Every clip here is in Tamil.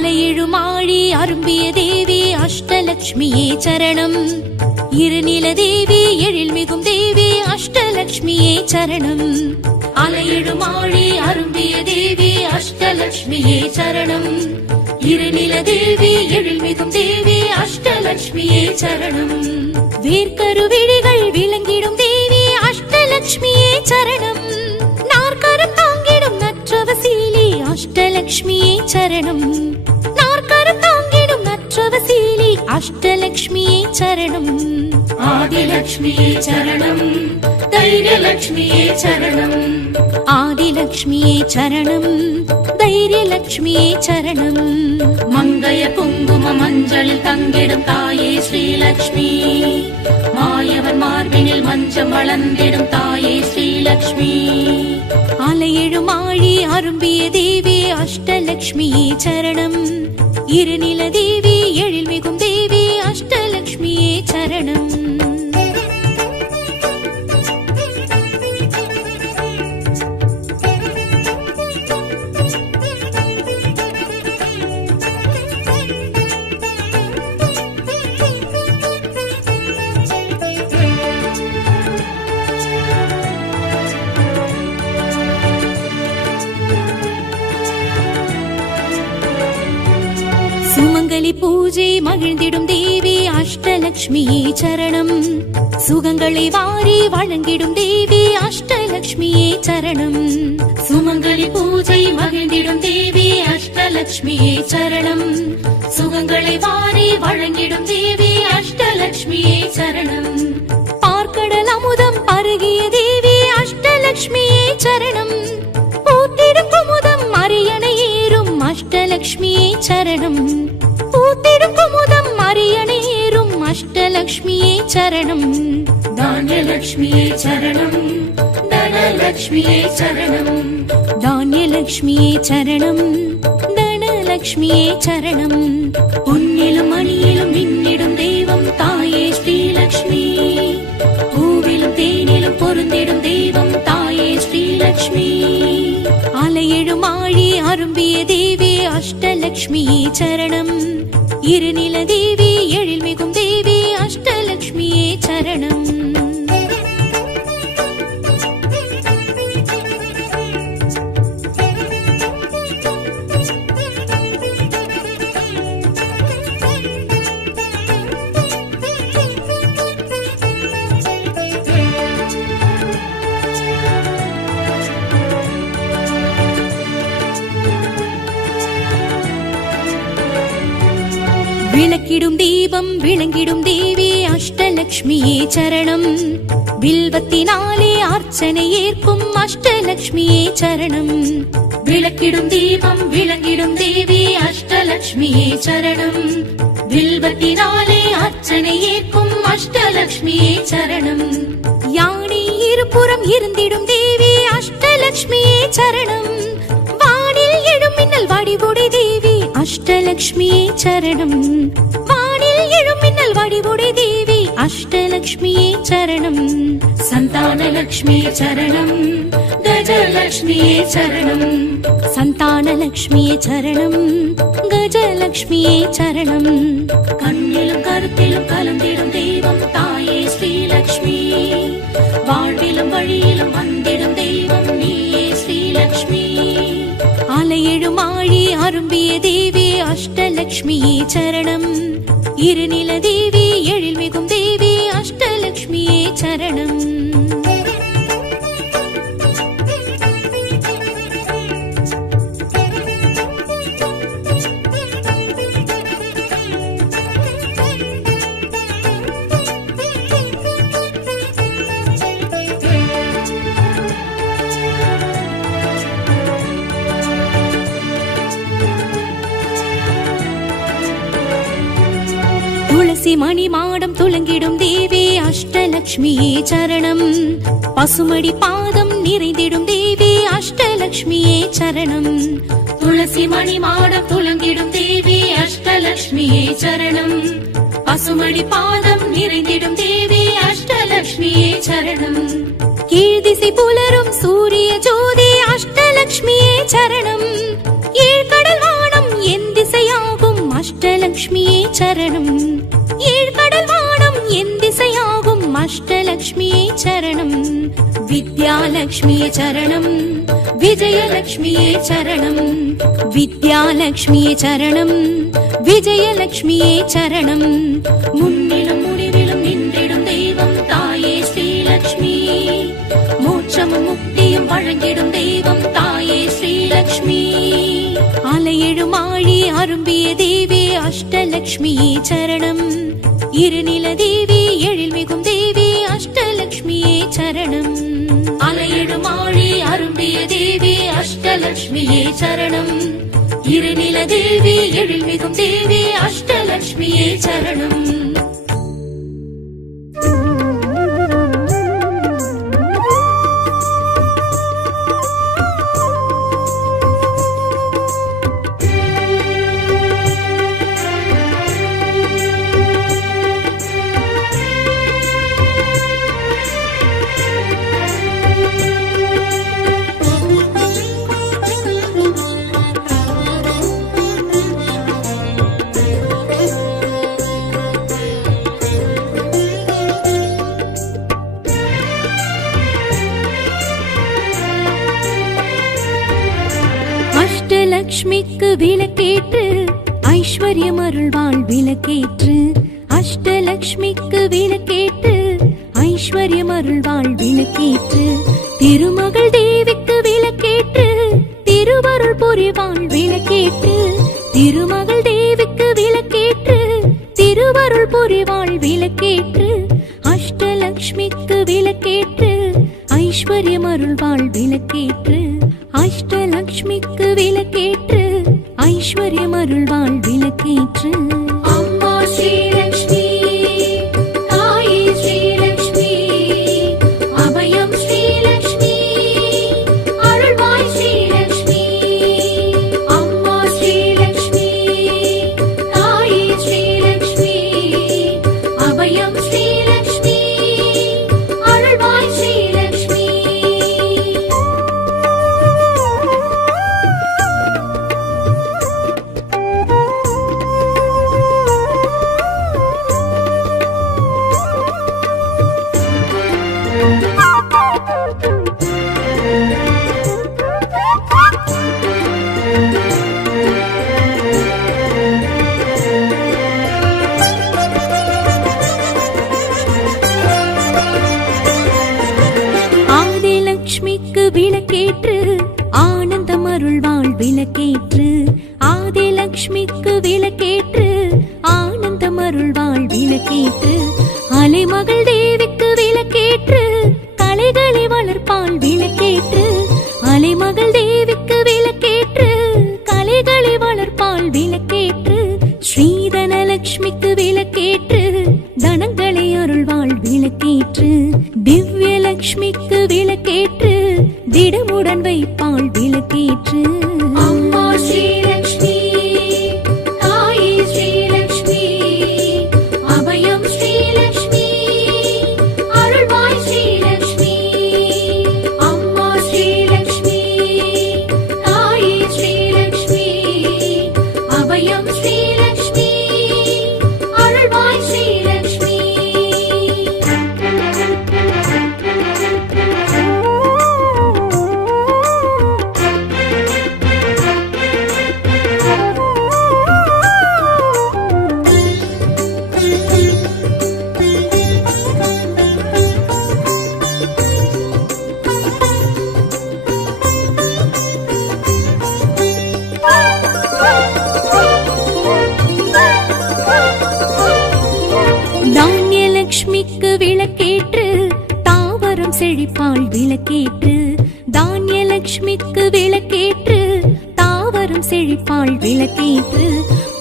அலையெழுமாழி அரும்பிய தேவி அஷ்டலக்ஷ்மியே சரணம். இருநில தேவி எழில்மிகும் தேவி அஷ்டலக்ஷ்மியே சரணம். அலையெழுமாழி அரும்பிய தேவி அஷ்டலக்ஷ்மியே சரணம். இருநில தேவி எழில்மிகும் தேவி அஷ்டலக்ஷ்மியே சரணம். வேர்க்கருவிழிகள் விளங்கிடும் தேவி அஷ்டலக்ஷ்மியே சரணம். நாற்கரம் தாங்கிடும் நற்றவசீலி அஷ்டலக்ஷ்மியே சரணம். நாற்கரம் தாங்கிடும் நற்றவசீலி அஷ்டலக்ஷ்மியே சரணம். ஆதிலக்ஷ்மியே சரணம். தைரியலக்ஷ்மியே சரணம். ஆதிலக்ஷ்மியே சரணம். தைரியலக்ஷ்மியே சரணம். மங்கைய குங்கும மஞ்சளில் தங்கிடும் தாயே ஸ்ரீலக்ஷ்மி. மாயவன் மார்பினில் மஞ்சம் வளர்ந்திடும் தாயே ஸ்ரீலக்ஷ்மி. அலையெழுமாழி அரும்பிய தேவி அஷ்டலக்ஷ்மியே சரணம். இருநில தேவி எழில்மிகும் தேவி அஷ்டலக்ஷ்மியே சரணம். சுமங்கலி பூஜை மகிழ்ந்திடும் தேவி அஷ்டலக்ஷ்மியே சரணம். சுகங்களை வாரி வழங்கிடும் தேவி அஷ்டலக்ஷ்மியே சரணம். சுமங்கலி பூஜை மகிழ்ந்திடும் தேவி அஷ்டலக்ஷ்மியே சரணம். சுகங்களை வாரி வழங்கிடும் தேவி அஷ்டலக்ஷ்மியே சரணம். பார்க்கடல் அமுதம் பருகிய தேவி அஷ்டலக்ஷ்மியே சரணம். பூத்திடும் குமுதம் அரியணை ஏறும் அஷ்டலக்ஷ்மியே சரணம். பூத்திடும் குமுதம் அரியணை ஏறும் அஷ்டலக்ஷ்மியே சரணம். தானியலக்ஷ்மியே சரணம். தனலக்ஷ்மியே சரணம். தானியலக்ஷ்மியே சரணம். தனலக்ஷ்மியே சரணம். பொன்னிலும் மணியிலும் மின்னிடும் தெய்வம் தாயே ஸ்ரீலக்ஷ்மி. பூவிலும் தேனிலும் பொருந்திடும் தெய்வம் தாயே ஸ்ரீலக்ஷ்மி. அலையெழுமாழி அரும்பிய தேவி அஷ்டலக்ஷ்மியே சரணம். இருநில தேவி எழில்மிகும் தேவி அஷ்டலக்ஷ்மியே சரணம். விளக்கிடும் தீபம் விளங்கிடும் தேவி அஷ்டலக்ஷ்மியே சரணம். வில்வத்தினாலே அர்ச்சனை ஏற்கும் அஷ்டலக்ஷ்மியே சரணம். விளக்கிடும் தீபம் விளங்கிடும் தேவி அஷ்டலக்ஷ்மியே சரணம். வில்வத்தினாலே அர்ச்சனை ஏற்கும் அஷ்டலக்ஷ்மியே சரணம். யானை இருபுறம் இருந்திடும் தேவி அஷ்டலக்ஷ்மியே சரணம். வானில் எழும் மின்னல் வடிவுடை தேவி அஷ்டலக்ஷ்மியே சரணம். வானில் எழும் மின்னல் வடிவுடை தேவி அஷ்டலக்ஷ்மியே சரணம். சந்தானலக்ஷ்மியே சரணம். கஜலக்ஷ்மியே சரணம். சந்தானலக்ஷ்மியே சரணம். கஜலக்ஷ்மியே சரணம். கண்ணிலும் கருத்திலும் கலந்திடும் தெய்வம் தாயே ஸ்ரீலக்ஷ்மி. வாழ்விலும் வழியிலும் வந்திடும் தெய்வம் நீயே ஸ்ரீலக்ஷ்மி. அலையெழுமாழி அரும்பிய தேவி அஷ்டலக்ஷ்மியே சரணம். இருநில தேவி எழில்மிகும் தேவி அஷ்டலக்ஷ்மியே சரணம். துளசி மணி மாடம் துளங்கிடும் தேவி அஷ்டலக்ஷ்மியே சரணம். பசுமடி பாதம் நிறைந்திடும் தேவி அஷ்டலக்ஷ்மியே சரணம். துளசி மணி மாடம் துளங்கிடும் தேவி அஷ்டலக்ஷ்மியே சரணம். பசுமடி பாதம் நிறைந்திடும் தேவி அஷ்டலக்ஷ்மியே சரணம். கீழ்திசை புலரும் சூரிய ஜோதி அஷ்டலக்ஷ்மியே சரணம். ஏழ்கடல் வானம் என் திசையா சரணம். ஏழ்கடல் வானம் என் திசையாகும் அஷ்டலக்ஷ்மியே சரணம். வித்யாலக்ஷ்மியே சரணம். விஜயலக்ஷ்மியே சரணம். வித்யாலக்ஷ்மியே சரணம். விஜயலக்ஷ்மியே சரணம். முன்னிலும் முடிவிலும் நின்றிடும் தெய்வம் தாயே ஸ்ரீலக்ஷ்மி. மோட்சமும் முக்தியும் வழங்கிடும் தெய்வம் தாயே ஸ்ரீலக்ஷ்மி. அலையெழும் ஆழி அரும்பிய தேவி அஷ்டலக்ஷ்மியே சரணம். இருநில தேவி எழில் மிகும் தேவி அஷ்டலக்ஷ்மியே சரணம். அலையெழும் ஆழி அரும்பிய தேவி அஷ்டலக்ஷ்மியே சரணம். இருநில தேவி எழில் மிகும் தேவி அஷ்டலக்ஷ்மியே சரணம். அஷ்டலக்ஷ்மிக்கு விளக்கேற்று ஐஸ்வர்யம் அருள்வாள் விளக்கேற்று. அஷ்டலக்ஷ்மிக்கு விளக்கேற்று ஐஸ்வர்யம் அருள்வாள் விளக்கேற்று. திருமகள் தேவிக்கு விளக்கேற்று திருவருள் புரிவாள் விளக்கேற்று. திருமகள் தேவிக்கு விளக்கேற்று திருவருள் புரிவாள் விளக்கேற்று. அஷ்டலக்ஷ்மிக்கு விளக்கேற்று ஐஸ்வர்யம் அருள்வாள் விளக்கேற்று. அஷ்டலக்ஷ்மிக்கு விளக்கேற்று ஐஸ்வர்யம் அருள்வாள் விளக்கேற்று. அம்மா ஸ்ரீலக்ஷ்மி தாயே ஸ்ரீலக்ஷ்மி அபயம் ஸ்ரீலக்ஷ்மி அருள்வாய் ஸ்ரீலக்ஷ்மி. அம்மா ஸ்ரீலக்ஷ்மி தாயே ஸ்ரீலக்ஷ்மி அபயம் ஸ்ரீலக்ஷ்மி அருள்வாய் ஸ்ரீலக்ஷ்மி. ஆதிலக்ஷ்மிக்கு விளக்கேற்று ஆனந்தம் அருள்வாள் விளக்கேற்று. ஆதிலக்ஷ்மிக்கு விளக்கேற்று ஆனந்தம் அருள்வாள் விளக்கேற்று. அலைமகள் தேவிக்கு விளக்கேற்று கலைகளை வளர்ப்பாள் விளக்கேற்று. அலைமகள் தேவிக்கு விளக்கேற்று கலைகளை வளர்ப்பாள் விளக்கேற்று. ஸ்ரீதனலக்ஷ்மிக்கு விளக்கேற்று தனங்களை அருள்வாள் விளக்கேற்று. திவ்யலக்ஷ்மிக்கு விளக்கேற்று திடமுடன் வைப்பாள் விளக்கேற்று. அம்மா ஸ்ரீலக்ஷ்மி தாயே ஸ்ரீலக்ஷ்மி அபயம் ஸ்ரீலக்ஷ்மி அருள்வாய் ஸ்ரீலக்ஷ்மி. அம்மா ஸ்ரீலக்ஷ்மி தாயே ஸ்ரீலக்ஷ்மி அபயம் ஸ்ரீலக்ஷ்மி அருள்வாய் ஸ்ரீலக்ஷ்மி. தானியலக்ஷ்மிக்கு விளக்கேற்று தாவரம் செழிப்பாள் விளக்கேற்று. தானியலக்ஷ்மிக்கு விளக்கேற்று தாவரம் செழிப்பாள் விளக்கேற்று.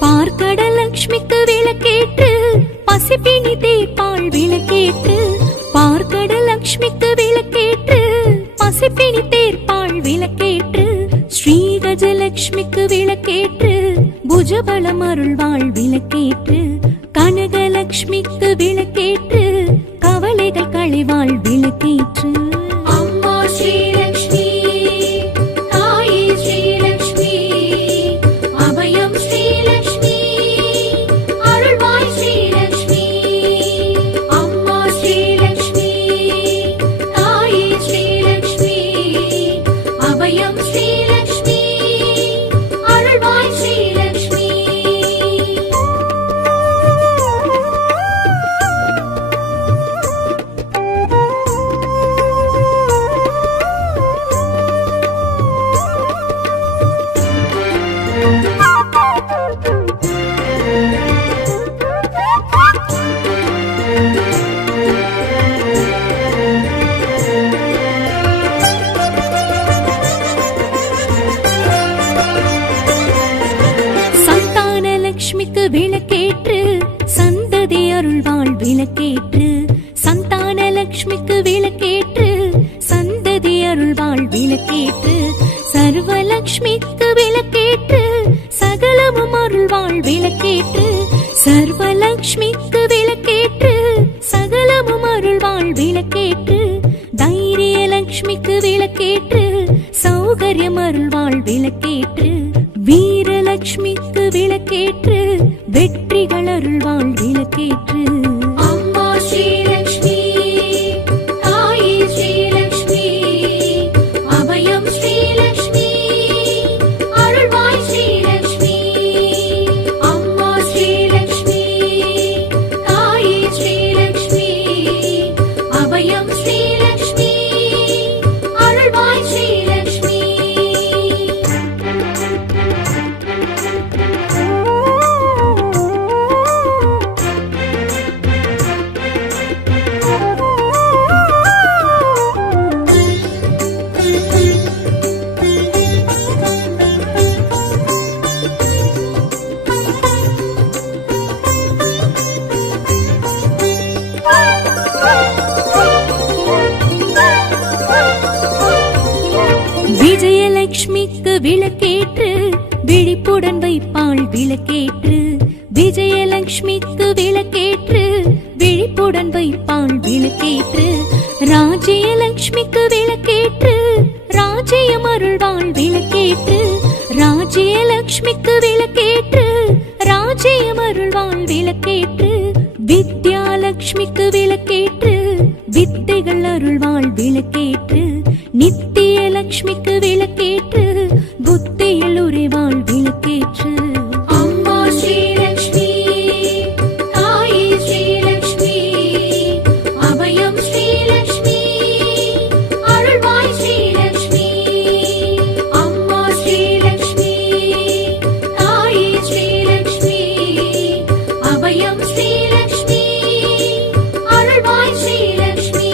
பார்க்கடலக்ஷ்மிக்கு விளக்கேற்று பசிப்பினி தீர்ப்பாள் விளக்கேற்று. பார்க்கடலக்ஷ்மிக்கு விளக்கேற்று பசிப்பினி தீர்ப்பாள் விளக்கேற்று. ஸ்ரீகஜலக்ஷ்மிக்கு விளக்கேற்று புஜபலம் அருள்வாள் விளக்கேற்று. கனகலக்ஷ்மிக்கு விளக்கேற்று கவலைகள் களைவாள் விளக்கேற்று. அம்மா ஸ்ரீலக்ஷ்மி தாயே ஸ்ரீலக்ஷ்மி அபயம் ஸ்ரீலக்ஷ்மி அருள் சர்வலக்ஷ்மிக்கு விளக்கேற்று சகலமும் அருள்வாள் விளக்கேற்று சர்வலக்ஷ்மிக்கு விளக்கேற்று சகலமும் அருள்வாள் விளக்கேற்று தைரியலக்ஷ்மிக்கு விளக்கேற்று சௌகரியம் அருள்வாள் விளக்கேற்று வீரலக்ஷ்மிக்கு விளக்கேற்று வெற்றிகள் அருள்வாள் விளக்கேற்று அம்மா ஸ்ரீலக்ஷ்மி தாயே ஸ்ரீலக்ஷ்மி அபயம் ஸ்ரீலக்ஷ்மி அருள்வாய் ஸ்ரீலக்ஷ்மி அம்மா ஸ்ரீலக்ஷ்மி தாயே ஸ்ரீலக்ஷ்மி அபயம் ஸ்ரீலக்ஷ்மி அருள்வாய் ஸ்ரீலக்ஷ்மி விஜயலக்ஷ்மிக்கு விளக்கேற்று விழிப்புடன் வைப்பாள் விளக்கேற்று விஜயலக்ஷ்மிக்கு விளக்கேற்று விழிப்புடன் வைப்பாள் விளக்கேற்று ராஜ்யலக்ஷ்மிக்கு விளக்கேற்று ராஜ்யம் அருள்வாள் விளக்கேற்று ராஜ்யலக்ஷ்மிக்கு விளக்கேற்று ராஜ்யம் அருள்வாள் விளக்கேற்று வித்யாலக்ஷ்மிக்கு விளக்கேற்று வித்தைகள் அருள்வாள் விளக்கேற்று நித்தியலக்ஷ்மிக்கு விளக்கேற்று புத்தியில் உறைவாள் விளக்கேற்று அம்மா ஸ்ரீலக்ஷ்மி தாயே ஸ்ரீலக்ஷ்மி அபயம் ஸ்ரீலக்ஷ்மி அருள்வாய் ஸ்ரீலக்ஷ்மி அம்மா ஸ்ரீலக்ஷ்மி தாயே ஸ்ரீலக்ஷ்மி அபயம் ஸ்ரீலக்ஷ்மி அருள்வாய் ஸ்ரீலக்ஷ்மி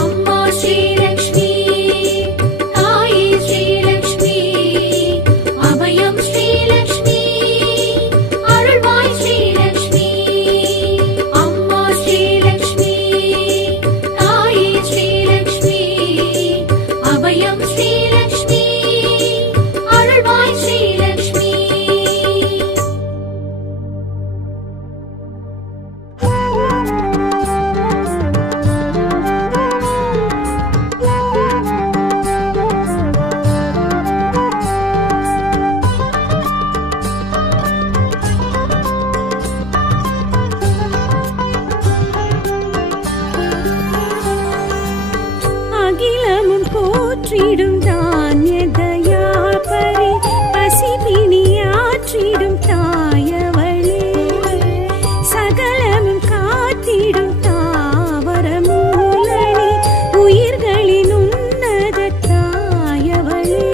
அம்மா ஸ்ரீலக்ஷ்மி தாயே ஸ்ரீலக்ஷ்மி அபயம் ஸ்ரீலக்ஷ்மி அருள்வாய் ஸ்ரீலக்ஷ்மி அம்மா ஸ்ரீலக்ஷ்மி தாயே ஸ்ரீலக்ஷ்மி அபயம் ஸ்ரீலக்ஷ்மி அருள்வாய் ஸ்ரீலக்ஷ்மி அகிலமும் போற்றிடும் தானிய தயாபரி பசிபிணியாற்றிடும் தாயவளே சகலமும் காத்திடும் தாவர மூலனி உயிர்களின் உன்னத தாயவளே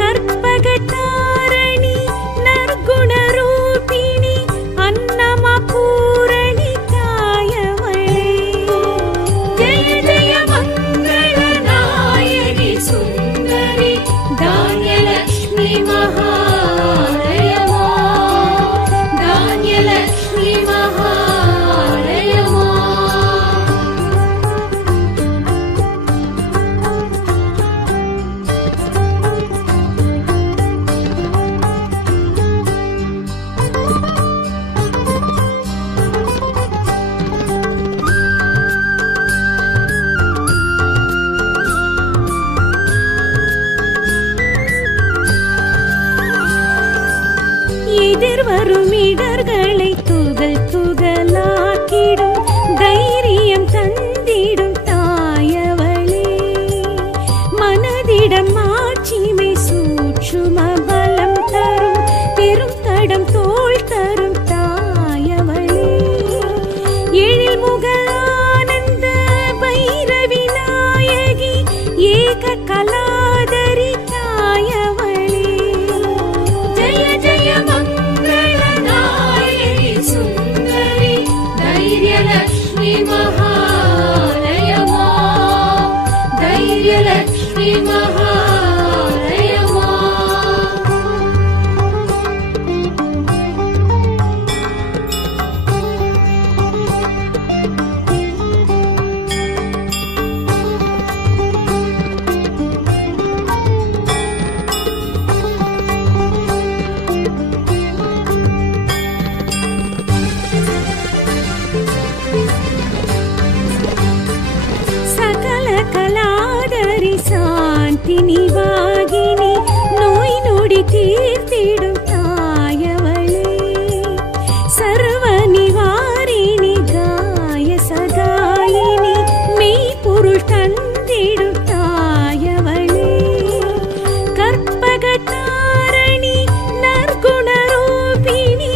கற்பகதாரணி நற்குண ரூபிணி அன்னமா பூரணி தாயவளே ஜெய ஜெய மங்களநாயகி சுந்தரி தான்யலக்ஷ்மி மகாலயமா தான்யலக்ஷ்மி மகாலயமா எதிர்வரும் இடர்களை துகள் துகளாக்கிடும் தைரியம் தந்திடும் தாயவளே மனதிடம் மாட்சிமை சூட்சும பலம் தரும் பெரும் தடம் தோள் தரும் தாயவளே எழில் முகலானந்த பைரவி நாயகி ஏக கலாதரி தாயவளே ஜெய ஜெய மங்களநாயகி சுந்தரி தைரியலக்ஷ்மி மகாலயமா தைரியலக்ஷ்மி மகாலயமா சஞ்சீவினி வாகினி நோய் நொடி தீர்த்திடும் தாயவளே சர்வ நிவாரிணி காய சகாயினி மெய்ப்பொருள் தந்திடும் தாயவளே கற்பகதாரணி நற்குணரூபிணி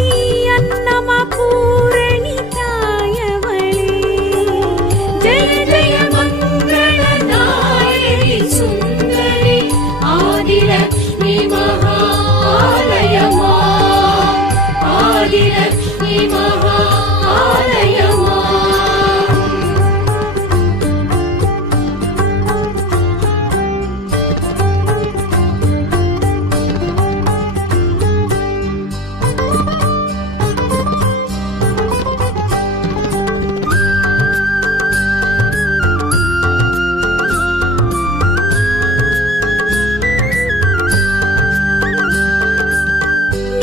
அன்னமா பூரணி தாயவளே ஜெய ஜெய மங்கள நாயகி சுந்தரி ஆதிலக்ஷ்மி மகாலயமா ஆதிலக்ஷ்மி மகாலயமா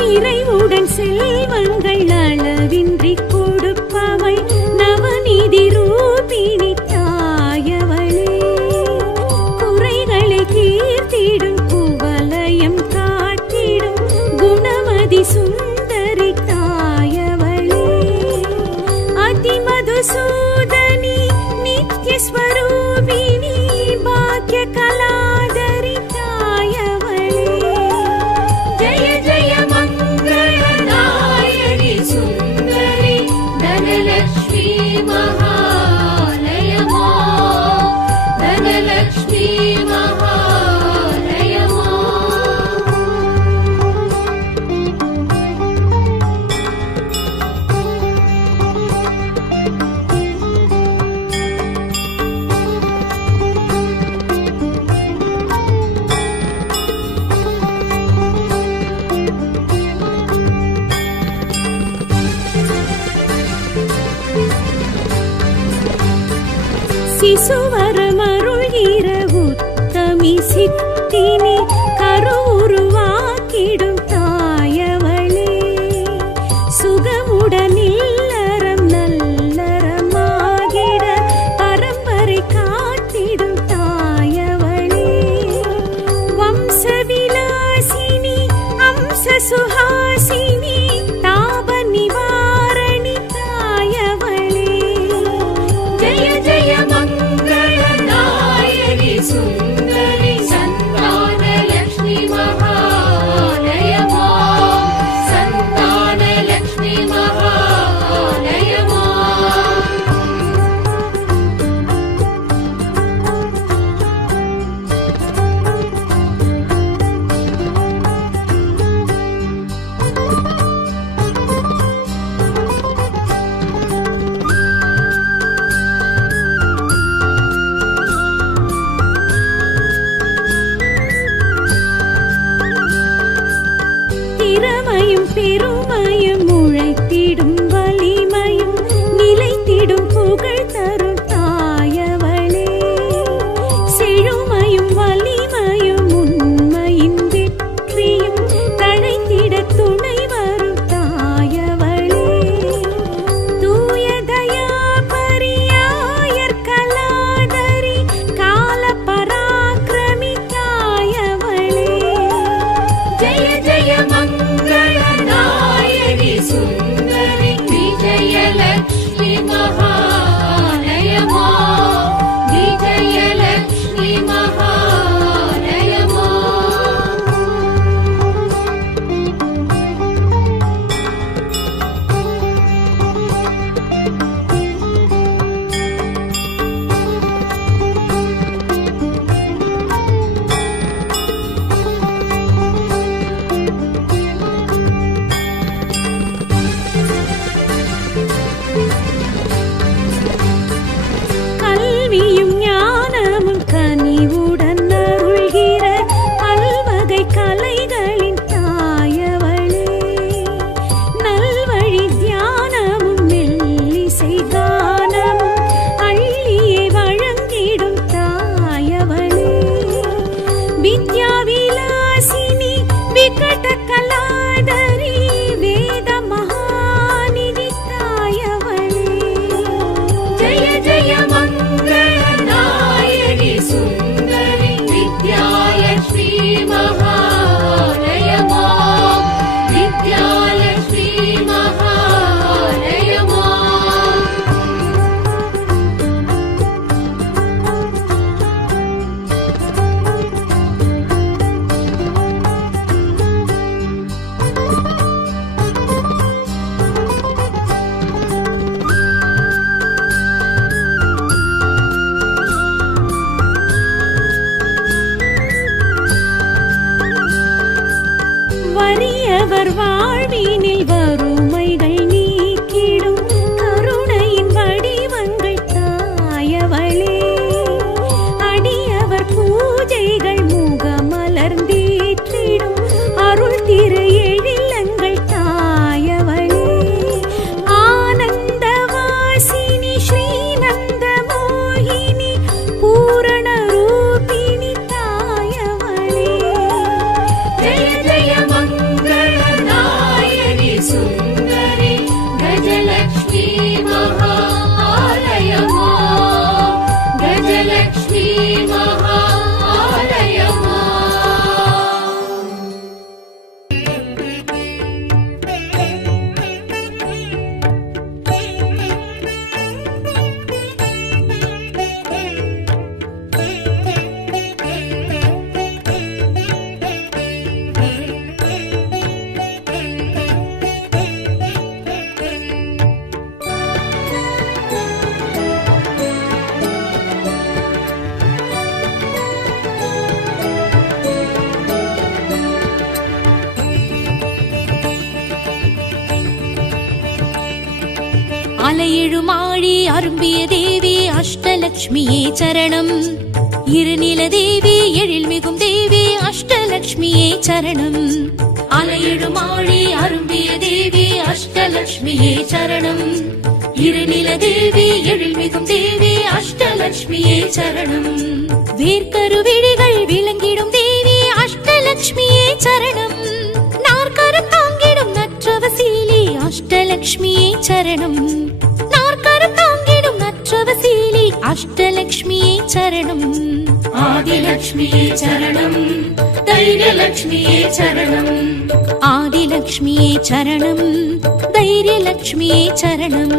நிறைவுடன் செல்வங்கள் அளவின்றி கொடுப்பவள் நவநீதி ரூபிணி தாயவளே குறைகளை தீர்த்திடும் குவலயம் காட்டிடும் குணமதி சுந்தரி தாயவளே அதிமதுசூதனி நித்யஸ்வரூபிணி பாக்ய கலாதரி தாயவளே ஜெய ஜெய மங்கள நாயகி சுந்தரி தனலக்ஷ்மி மகாலயமா தனலக்ஷ்மி மகாலயமா சிசுவரமருள்கிற உத்தமி சித்தினி கருவுருவாக்கிடும் தாயவளே சுகமுடன் இல்லறம் நல்லறமாகிட பரம்பரை காத்திடும் தாயவளே வம்சவிலாசினி அம்ச சுஹாசினி தாப நிவாரணி தாயவளே ஜெய ஜெய மங்கள நாயகி சுந்தரி சந்தான லக்ஷ்மி மகாலயமா சந்தான லக்ஷ்மி மகாலயமா திறமையும் பெருமையும் உழைத்திடும் வலிமையும் நிலைத்திடும் புகழ் தரும் தாயவளே செழுமையும் வலிமையும் உண்மையின் வெற்றியும் தழைத்திட துணை வரும் தாயவளே தூய தயா பரியாயர் கலாதரி கால பராக்கிரமி தாயவளே ஜெய ஜெய மங்கள நாயகி அடியவர் வாழ்வினில் வறுமைகள் நீக்கிடும் கருணையின் வடிவங்கள் தாயவளே. அடியவர் பூஜைகள் முகமலர்ந்தேற்றிடும் அருள் திரு எழிலங்கள் தாயவளே. ஆனந்த வாசினி ஸ்ரீநந்த மோகினி பூரண ரூபிணி தாயவளே. ஜய ஜய மங்கள நாயகி சுந்தரி கஜலக்ஷ்மி மகா ஆலயமா கஜலக்ஷ்மி மகா ஆலயமா. அலையெழுமாழி அரும்பிய தேவி அஷ்டலக்ஷ்மியே சரணம். இருநில தேவி எழில்மிகும் தேவி அஷ்டலக்ஷ்மியே சரணம். அலையெழுமாழி அரும்பிய தேவி அஷ்டலக்ஷ்மியே சரணம். இருநில தேவி எழில்மிகும் தேவி அஷ்டலக்ஷ்மியே சரணம். வேர்க்கருவிழிகள் விளங்கிடும் தேவி அஷ்டலக்ஷ்மியே சரணம். நாற்கரு தாங்கிடும் நற்றவசீலி அஷ்டலக்ஷ்மியே சரணம். நாற்கரு தாங்கிடும் நற்றவசீலி அஷ்டலக்ஷ்மியே சரணம். ஆதிலக்ஷ்மியே சரணம் தைரியலக்ஷ்மியே சரணம். ஆதிலக்ஷ்மியே சரணம் தைரியலக்ஷ்மியே சரணம்.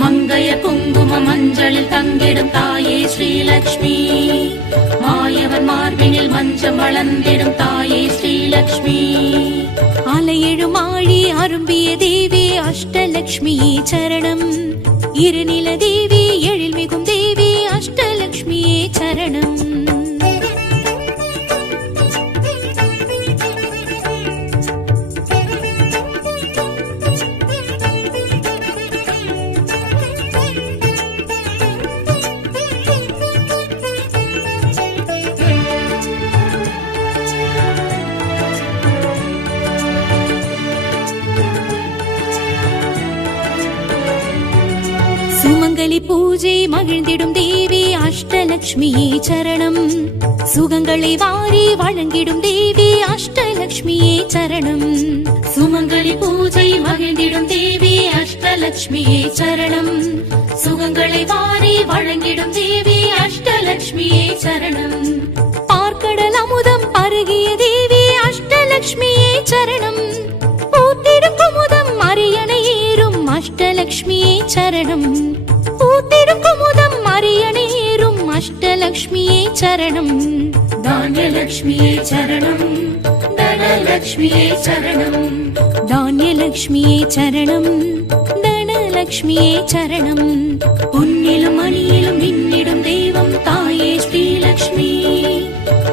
மங்கைய குங்கும மஞ்சளில் தங்கிடும் தாயே ஸ்ரீலக்ஷ்மி. மாயவன் மார்பினில் மஞ்சம் வளர்ந்திடும் தாயே ஸ்ரீலக்ஷ்மி. அலையெழுமாழி அரும்பிய தேவி அஷ்டலக்ஷ்மியே சரணம். இருநில தேவி எழில்மிகும் தேவி அஷ்டலக்ஷ்மியே சரணம். சுமங்கலி பூஜை மகிழ்ந்திடும் தேவி அஷ்டலக்ஷ்மியே சரணம். சுகங்களை வாரி வழங்கிடும் தேவி அஷ்டலக்ஷ்மியே சரணம். சுமங்கலி பூஜை மகிழ்ந்திடும் தேவி அஷ்டலக்ஷ்மியே சரணம். சுகங்களை வாரி வழங்கிடும் தேவி அஷ்டலக்ஷ்மியே சரணம். பார்க்கடல் அமுதம் பருகிய தேவி அஷ்டலக்ஷ்மியே சரணம். பூத்திடும் குமுதம் அரியணை ஏறும் அஷ்டலக்ஷ்மியே சரணம். பூத்திடும் குமுதம் அரியணை ஏறும் அஷ்டலக்ஷ்மியே சரணம். தானியலக்ஷ்மியே சரணம் தனலக்ஷ்மியே சரணம். தானியலக்ஷ்மியே சரணம் தனலக்ஷ்மியே சரணம். பொன்னிலும் மணியிலும் மின்னிடும் தெய்வம் தாயே ஸ்ரீலக்ஷ்மி.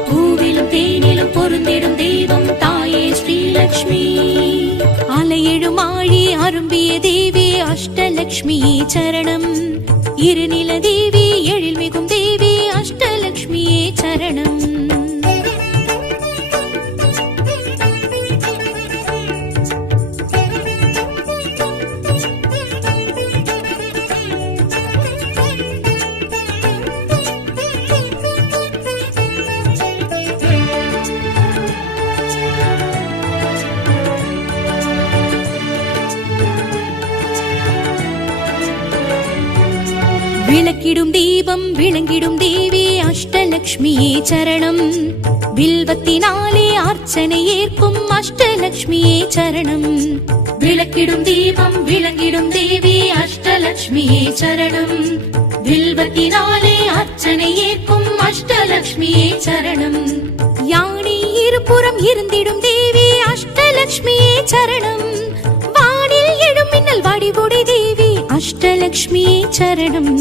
பூவிலும் தேனிலும் பொருந்திடும் தெய்வம் தாயே ஸ்ரீலக்ஷ்மி. அலையெழுமாழி அரும்பிய தேவி அஷ்டலக்ஷ்மியே சரணம். இருநில தேவி எழில்மிகும் தேவி அஷ்டலக்ஷ்மியே சரணம். விளக்கிடும் தீபம் விளங்கிடும் தேவி அஷ்டலக்ஷ்மியே சரணம். வில்வத்தினாலே அர்ச்சனை ஏற்கும் அஷ்டலக்ஷ்மியே சரணம். விளக்கிடும் தீபம் விளங்கிடும் தேவி அஷ்டலக்ஷ்மியே சரணம். வில்வத்தினாலே அர்ச்சனை ஏற்கும் அஷ்டலக்ஷ்மியே சரணம். யானை இருபுறம் இருந்திடும் தேவி அஷ்டலக்ஷ்மியே சரணம். வானில் எழும் மின்னல் வடிவுடை தேவி அஷ்டலக்ஷ்மியே சரணம்.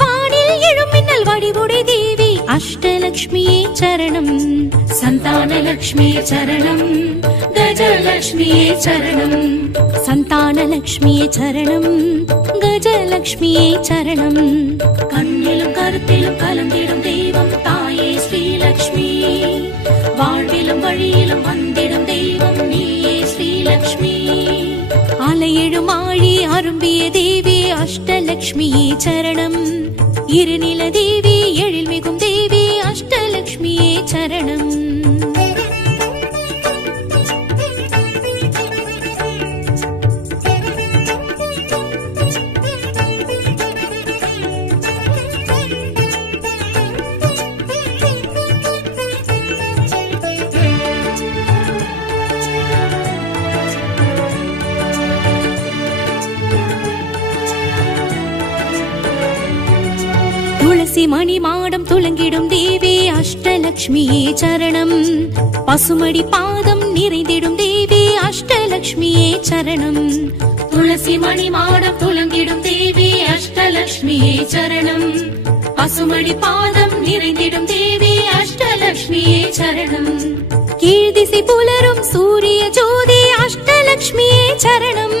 வானில் எழும் மின்னல் வடிவுடை தேவி அஷ்டலக்ஷ்மியே சரணம். சந்தானலக்ஷ்மியே சரணம். கஜலக்ஷ்மியே சரணம். சந்தானலக்ஷ்மியே சரணம். கஜலக்ஷ்மியே சரணம். கண்ணிலும் கருத்திலும் கலந்திடும் தெய்வம் தாயே ஸ்ரீலக்ஷ்மி. வாழ்விலும் வழியிலும் வந்திடும் தெய்வம் நீயே ஸ்ரீலக்ஷ்மி. அலையெழும் ஆழி அரும்பிய தேவி அஷ்டலக்ஷ்மியே சரணம். இருநில தேவி எழில் மிகும் தேவி அஷ்டலக்ஷ்மியே சரணம். துளசி மணி மாடம் துலங்கிடும் தேவி அஷ்டலக்ஷ்மியே சரணம். பசுமடி பாதம் நிறைந்திடும் தேவி அஷ்டலக்ஷ்மியே சரணம். துளசி மணி மாடம் துலங்கிடும் தேவி அஷ்டலக்ஷ்மியே சரணம். பசுமடி பாதம் நிறைந்திடும் தேவி அஷ்டலக்ஷ்மியே சரணம். கீழ்திசை புலரும் சூரிய ஜோதி அஷ்டலக்ஷ்மியே சரணம்.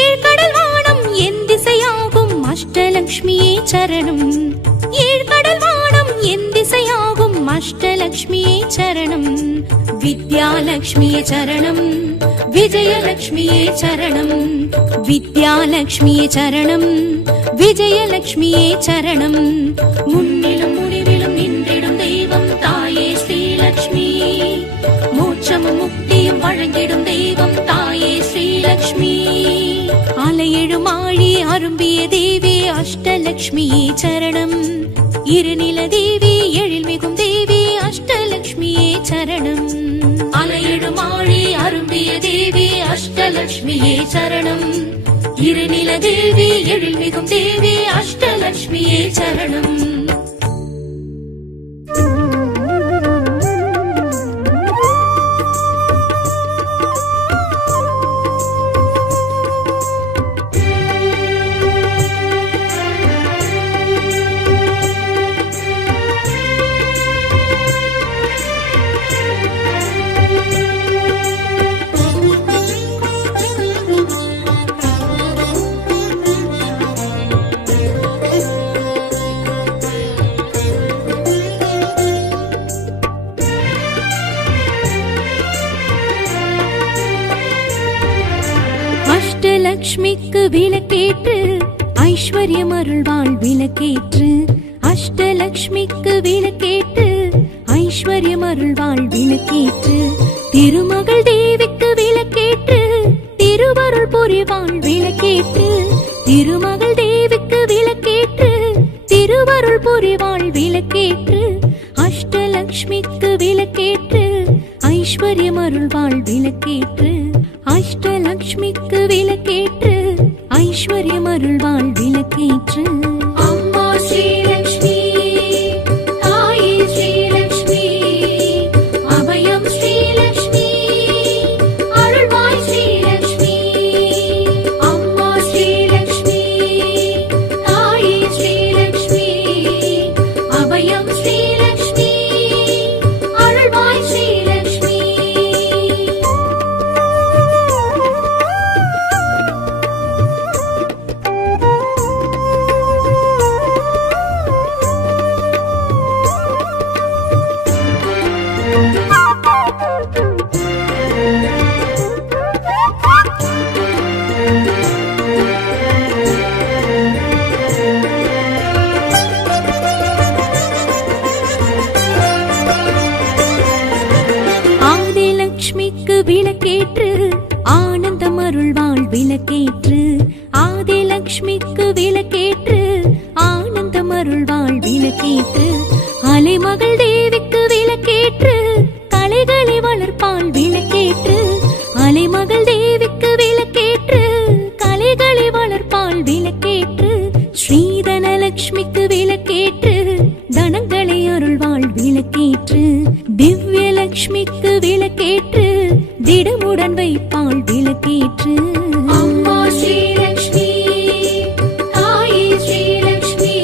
ஏழ்கடல் வானம் என் திசையாகும் அஷ்டலக்ஷ்மியே சரணம். ஏழ்கடல் வானம் என் திசையாகும் அஷ்டலக்ஷ்மியே சரணம். வித்யாலக்ஷ்மியே சரணம். விஜயலக்ஷ்மியே சரணம். வித்யாலக்ஷ்மியே சரணம். விஜயலக்ஷ்மியே சரணம். முன்னிலும் முடிவிலும் நின்றிடும் தெய்வம் தாயே ஸ்ரீலக்ஷ்மி. மோட்சமும் முக்தியும் வழங்கிடும் தெய்வம் தாயே ஸ்ரீலக்ஷ்மி. அலையெழும் ஆழி அரும்பிய தேவி அஷ்டலக்ஷ்மியே சரணம். இருநில தேவி எழில் மிகும் தேவி அஷ்டலக்ஷ்மியே சரணம். அலையெழும் ஆழி அரும்பிய தேவி அஷ்டலக்ஷ்மியே சரணம். இருநில தேவி எழில் மிகும் தேவி அஷ்டலக்ஷ்மியே சரணம். அஷ்டலக்ஷ்மிக்கு விளக்கேற்று ஐஸ்வர்யம் அருள்வாள் விளக்கேற்று. அஷ்டலக்ஷ்மிக்கு விளக்கேற்று ஐஸ்வர்யம் அருள்வாள் விளக்கேற்று. திருமகள் தேவிக்கு விளக்கேற்று திருவருள் புரிவாள் விளக்கேற்று. திருமகள் தேவிக்கு விளக்கேற்று திருவருள் புரிவாள் விளக்கேற்று. அஷ்டலக்ஷ்மிக்கு விளக்கேற்று ஐஸ்வர்யம் அருள்வாள் விளக்கேற்று. அஷ்டலக்ஷ்மிக்கு விளக்கேற்று ஐஸ்வர்யம் அருள்வாள் விளக்கேற்று. அம்மா ஸ்ரீலக்ஷ்மி தாயே ஸ்ரீலக்ஷ்மி. அபயம் ஸ்ரீலக்ஷ்மி அருள்வாய் ஸ்ரீலக்ஷ்மி. அம்மா ஸ்ரீலக்ஷ்மி தாயே ஸ்ரீலக்ஷ்மி. அபயம் ஸ்ரீலக்ஷ்மி அருள்வாய் ஸ்ரீலக்ஷ்மி. ஆதிலக்ஷ்மிக்கு விளக்கேற்று ஆனந்தம் அருள்வாள் விளக்கேற்று. ஆதிலக்ஷ்மிக்கு விளக்கேற்று ஆனந்தம் அருள்வாள் விளக்கேற்று. அலைமகள் தேவிக்கு விளக்கேற்று கலைகளை வளர்ப்பாள் விளக்கேற்று. அலைமகள் தேவிக்கு விளக்கேற்று கலைகளை வளர்ப்பாள் விளக்கேற்று. ஸ்ரீதனலக்ஷ்மிக்கு விளக்கேற்று தனங்களை அருள்வாள் விளக்கேற்று. திவ்யலக்ஷ்மிக்கு விளக்கேற்று திடமுடன் வைப்பாள் விளக்கேற்று. அம்மா ஸ்ரீலக்ஷ்மி தாயே ஸ்ரீலக்ஷ்மி.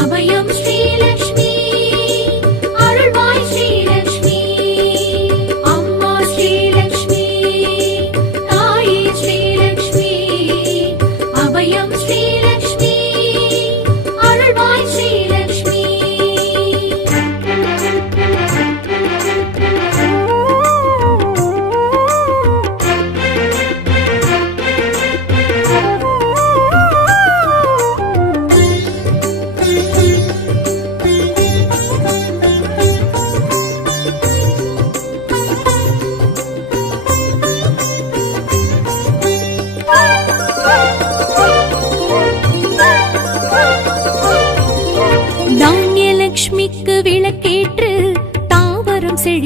அபயம் ஸ்ரீலக்ஷ்மி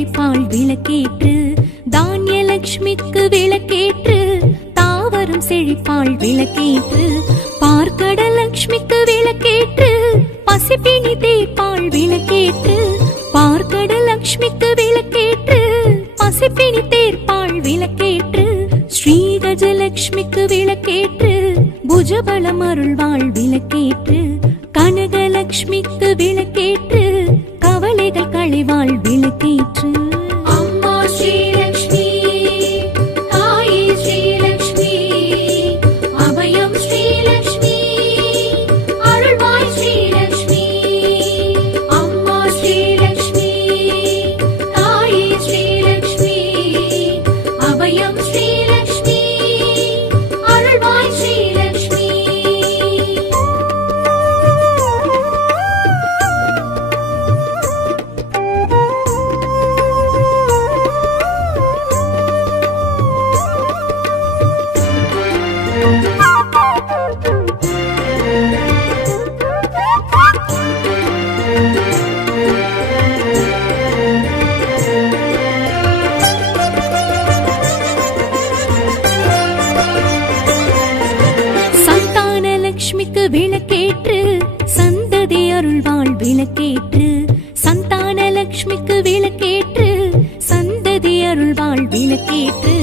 செழிப்பாள் விளக்கேற்று தானியலட்சுமிக்கு விளக்கேற்று தாவரம் செழிப்பாள் விளக்கேற்று பார்க்கடலட்சுமிக்கு விளக்கேற்று பசிப்பினி தேய்ப்பாள் விளக்கேற்று பார்க்கடலட்சுமிக்கு விளக்கேற்று பசிப்பினி தேர்ப்பாள் விளக்கேற்று ஸ்ரீகஜலட்சுமிக்கு விளக்கேற்று புஜபலம் அருள்வாள் விளக்கேற்று கனகலட்சுமிக்கு விளக்கேற்று கவலைகள் களைவாள் விளக்கேற்று அம்மா ஸ்ரீலக்ஷ்மி தாயே ஸ்ரீலக்ஷ்மி அபயம் ஸ்ரீலக்ஷ்மி அருள்வாய் ஸ்ரீலக்ஷ்மி அம்மா ஸ்ரீலக்ஷ்மி தாயே ஸ்ரீலக்ஷ்மி அபயம் ஸ்ரீலக்ஷ்மி அருள்வாய் ஸ்ரீலக்ஷ்மி சந்தானலட்சுமிக்கு விளக்கேற்று சந்ததி அருள்வாள் விளக்கேற்று சந்தானலட்சுமிக்கு விளக்கேற்று சந்ததி அருள்வாள் விளக்கேற்று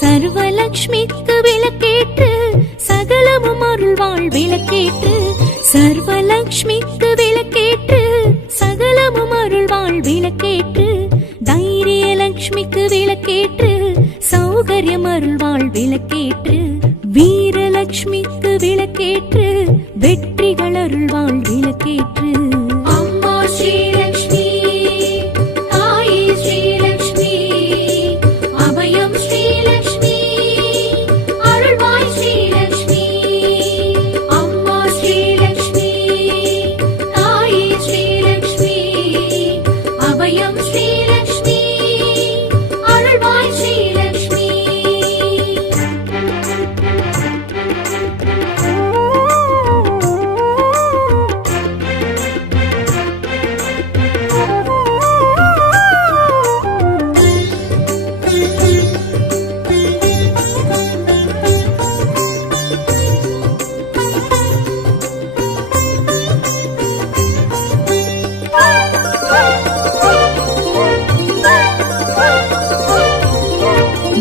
சர்வலட்சுமிக்கு விளக்கேற்று சகலமும் அருள்வாள் விளக்கேற்று சர்வலட்சுமிக்கு விளக்கேற்று சகலமும் அருள்வாள் விளக்கேற்று தைரியலட்சுமிக்கு விளக்கேற்று சௌகரியம் அருள்வாள் விளக்கேற்று வீரலட்சுமிக்கு விளக்கேற்று வெற்றிகள் அருள்வாள் விளக்கேற்று அம்மா ஸ்ரீலக்ஷ்மி தாயே ஸ்ரீலக்ஷ்மி அபயம் ஸ்ரீலக்ஷ்மி அருள்வாய் ஸ்ரீலக்ஷ்மி அம்மா ஸ்ரீலக்ஷ்மி தாயே ஸ்ரீலக்ஷ்மி அபயம் ஸ்ரீலக்ஷ்மி அருள்வாய் ஸ்ரீலக்ஷ்மி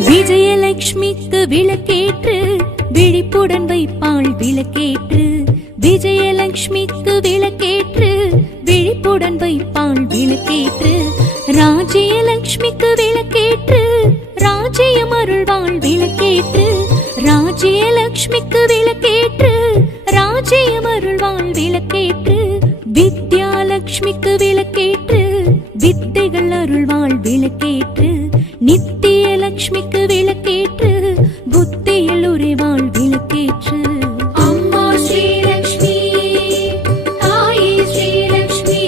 விஜயலட்சுமிக்கு விளக்கேற்று விழிப்புடன் வைப்பாள் விளக்கேற்று விஜயலட்சுமிக்கு விளக்கேற்று விழிப்புடன் வைப்பாள் விளக்கேற்று ராஜ்யலட்சுமிக்கு விளக்கேற்று ராஜ்யம் அருள்வாள் விளக்கேற்று ராஜ்யலட்சுமிக்கு விளக்கேற்று ராஜ்யம் அருள்வாள் விளக்கேற்று வித்யாலட்சுமிக்கு விளக்கேற்று வித்தைகள் அருள்வாள் விளக்கேற்று நித்தியலட்சுமிக்கு விளக்கேற்று புத்தியில் உறைவாள் விளக்கேற்று அம்மா ஸ்ரீலக்ஷ்மி தாயே ஸ்ரீலக்ஷ்மி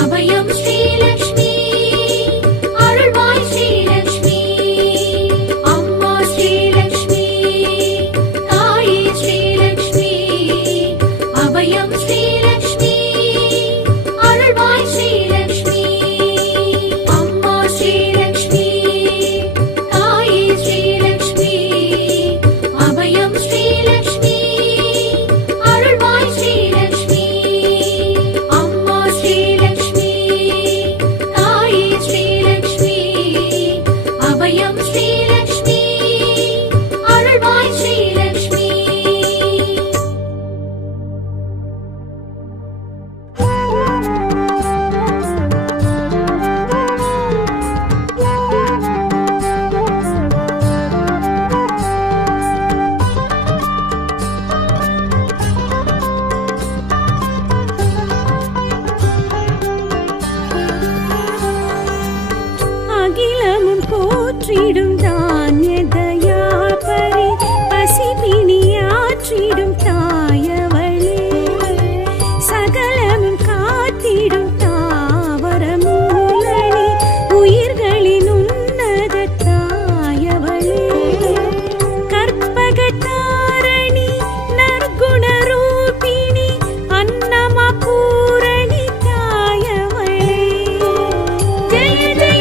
அபயம் ஸ்ரீலக்ஷ்மி அருள்வாய் ஸ்ரீலக்ஷ்மி அம்மா ஸ்ரீலக்ஷ்மி தாயே ஸ்ரீலக்ஷ்மி அபயம் ஸ்ரீலக்ஷ்மி அருள்வாய் ஸ்ரீலக்ஷ்மி அம்மா ஸ்ரீலக்ஷ்மி தாயே ஸ்ரீலக்ஷ்மி அபயம் ஸ்ரீலக்ஷ்மி அருள்வாய் ஸ்ரீலக்ஷ்மி அம்மா ஸ்ரீலக்ஷ்மி தாயே ஸ்ரீலக்ஷ்மி அபயம் ஸ்ரீலக்ஷ்மி அருள்வாய் ஸ்ரீலக்ஷ்மி அகிலமும் போற்றிடும் தானிய தயாபரி பசிபிணியாற்றிடும் தாயவளே சகலமும் காத்திடும் தாவர மூலனி உயிர்களின் உன்னத தாயவளே கற்பகதாரணி நற்குண ரூபிணி அன்னமா பூரணி தாயவளே ஜெய ஜெய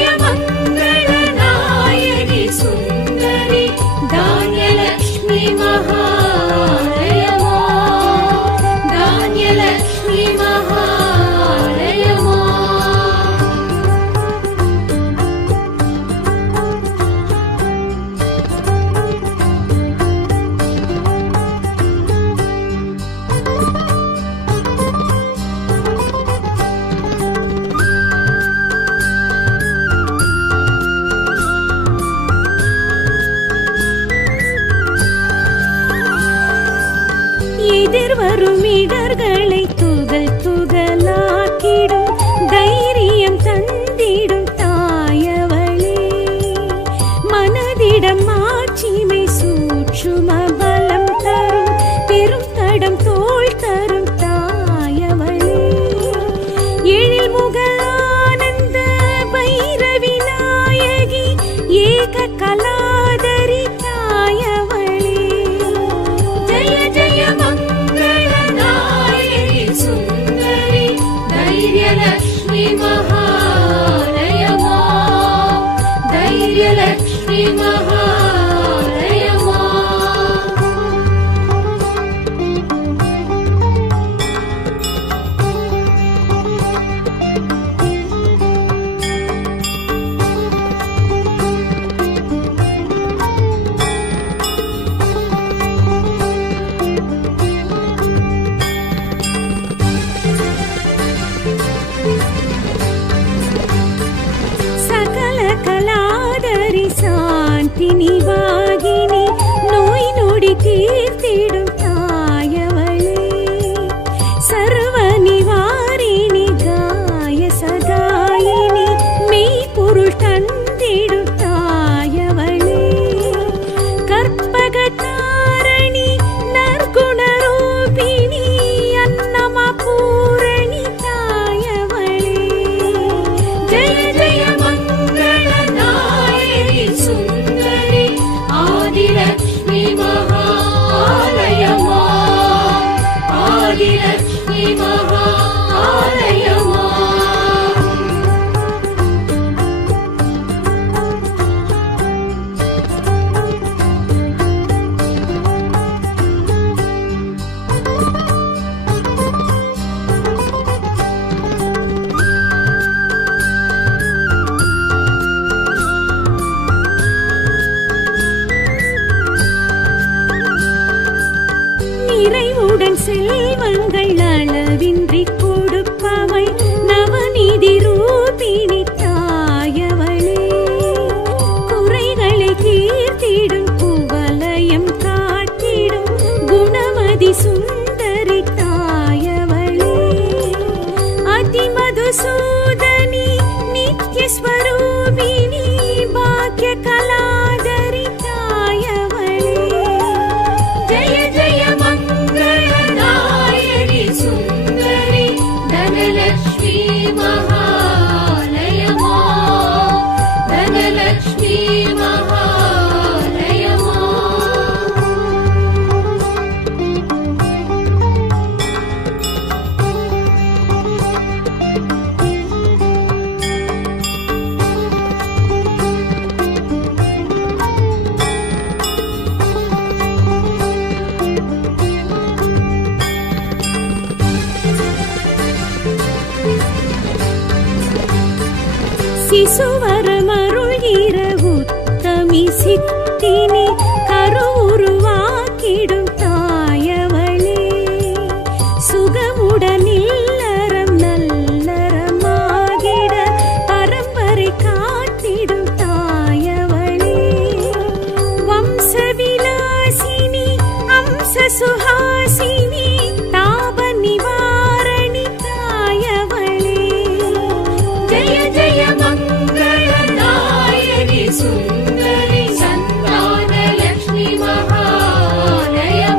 தனலட்சுமி மகாலயமா. சகல கலாதரி சாந்தினி வாகினி நோய் நொடி தீர்த்திடும் தாயவளே. சர்வ நிவாரிணி காய சகாயினி மெய்ப்பொருள் தந்திடும் தாயவளே. கற்பகதாரணி நற்குணரூபிணி அன்னமா பூரணி தாயவளே. ஜெய ஜெய மங்கள நாயகி சுந்தரி ஆதிலட்சுமி மகாலயமா. ஆதிலட்சுமி மகாலயமா. நிறைவுடன் செல்வங்கள் அளவின்றி கொடுப்பவள் நவநீதி ரூபிணி தாயவளே. குறைகளை தீர்த்திடும் குவலயம் காட்டிடும் குணமதி சுந்தரி தாயவளே. அதிமதுசூதனி நித்யஸ்வரூபிணி பாக்ய கலாதரி தாயவளே. ஜெய ஜெய மங்கள நாயகி சுந்தரி தனலட்சுமி மகாலயமா. தனலட்சுமி மகாலயமா. சிசுவரமருள்கிற உத்தமி சித்தினி கருவுருவாக்கிடும் தாயவளே. சுகமுடன் இல்லறம் நல்லறமாகிட பரம்பரை காத்திடும் தாயவளே. வம்சவிலாசினி அம்ச சுஹாசினி தாப நிவாரணி தாயவளே. ஜெய ஜெய மங்கள நாயகி சுந்தரி சந்தானலட்சுமி மகாலயமா.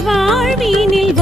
வாழ்வினில்